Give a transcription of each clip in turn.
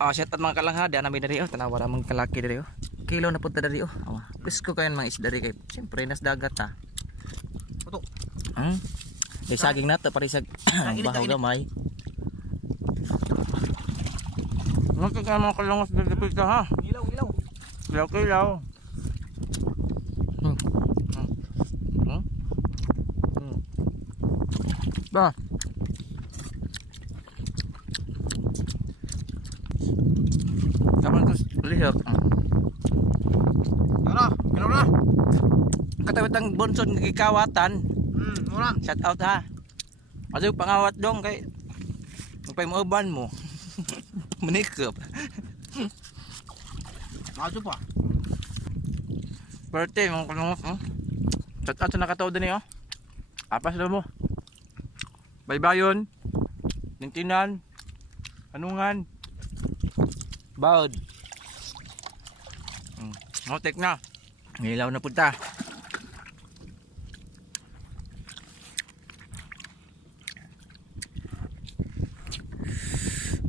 Shout out mga kalanghada namin dari tanawa ra mga kalaki dari kilo na punta dari Pisko kayon mga isda dari kay siyempre nas dagat ta. Puto. Di saging nato pare sa bahaw gamay. Nako ka mga kalangos dari pita ha. Ilaw. Kilaw. Ba. Kapan terus lihat. Tara, ilaw na. Katawit ang bonson ng kawatan. Mura. Shout out ha. Kasi pangawat dong kay magpay mo uban mo. Menikap. Majo pa. Birthday mga kalangos. Shout out sa nakataw din Apas na mo. Baybayon. Nintinan. Anungan. Baod. Motek na. Nilaw na punta.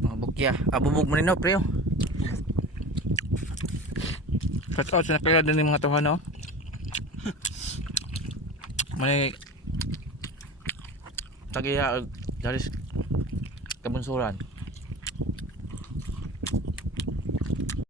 Mga bukya. Abubog mo rin pre. Shout out sa nakilala din ng mga tuhan May tagiya dari kabunsuran.